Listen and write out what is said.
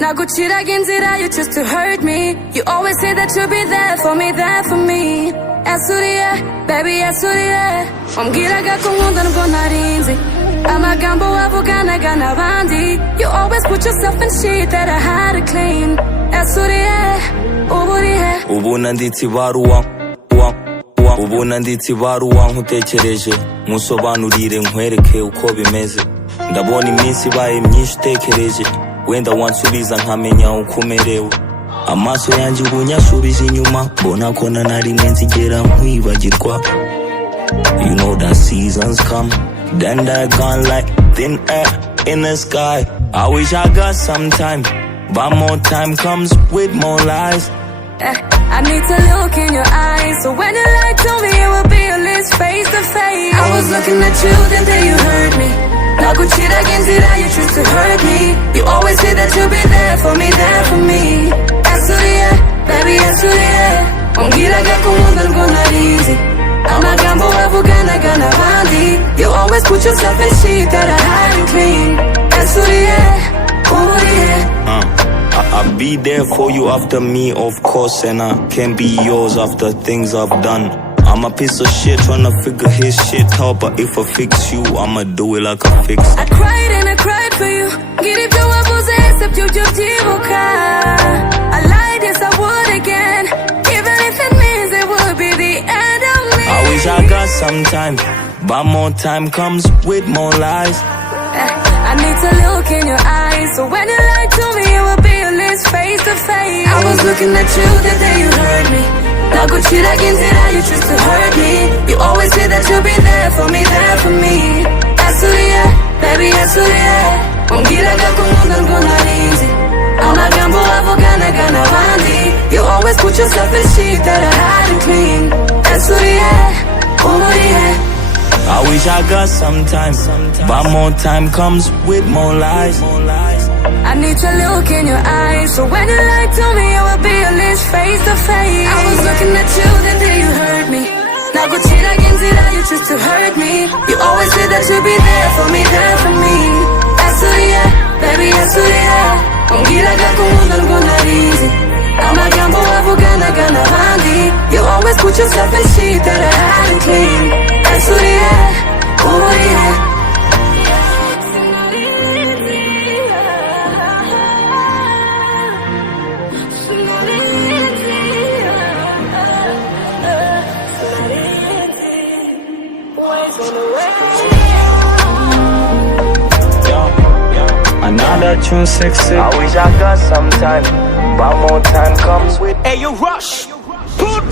나고치라긴 인지라 you choose to hurt me. You always say that you'll be there for me, there for me. 애술이야, baby 애술이야. 엄기라가 공원다는 건 아닌지. amagambo avuga naga n'abandi. You always put yourself in shit that I had to clean. 애술이야, urihe. ubu nanditse ibaruwa ubu nanditse ibaruwa nkutekereje musobanurire nkwereke uko bimeze. ndabona iminsi ibaye myinshi utekereje, wenda wansubiza nkamenya uko umerewe. amaso yanjye ubu nyasubije inyuma, mbona ko na rimwe nzigera nkwibagirwa. You know that seasons come, then they're gone like thin air in the sky. I wish I got some time, but more time comes with more lies. I need to look in your eyes, so when you lie to me it will be at least face to face. I was looking at you, then you hurt me. 나고치라긴 인지라 you choose to hurt me. You always say that you'll be there for me, there for me. 애술이야, baby 애술이야. 엄기라가 공원다는 건 아니지. amagambo avuga naga n'abandi. You always put yourself in shit that I hadn't clean. 애술이야, urihe. I'll be there for you after me, of course, and I can't be yours after things I've done. I'm a piece of shit tryna figure his shit out, but if I fix you, I'ma do it like I fix. I cried and I cried for you. Girip to a pose except you tibuka. I lied, yes I would again, even if it means it would be the end of me. I wish I got some time, but more time comes with more lies. I need to look in your eyes, so when you lie to me it will be at least face to face. I was looking at you the day you hurt me. 나고치라긴 인지라 you choose to hurt me. You always say that you'll be there for me, there for me. 애술이야, baby 애술이야. 엄기라가 공원다는 건 아니지. amagambo avuga 나가 n'abandi. You always put yourself in shit that I hadn't clean. 애술이야, urihe. I wish I got some time, but more time comes with more lies. I need to look in your eyes, so when you lie to me it will be at least face to face. I was looking at you the day you hurt me. 나고치라긴 인지라 you choose to hurt me. You always say that you'll be there for me, there for me. 애술이야, baby 애술이야. 엄기라가 공원다는 건 아니지. amagambo avuga 나가 n'abandi. You always put yourself in shit that I hadn't clean. 애술이야, urihe. Another tune sexy. I wish I got some time, but more time comes with. Hey, you rush. Put.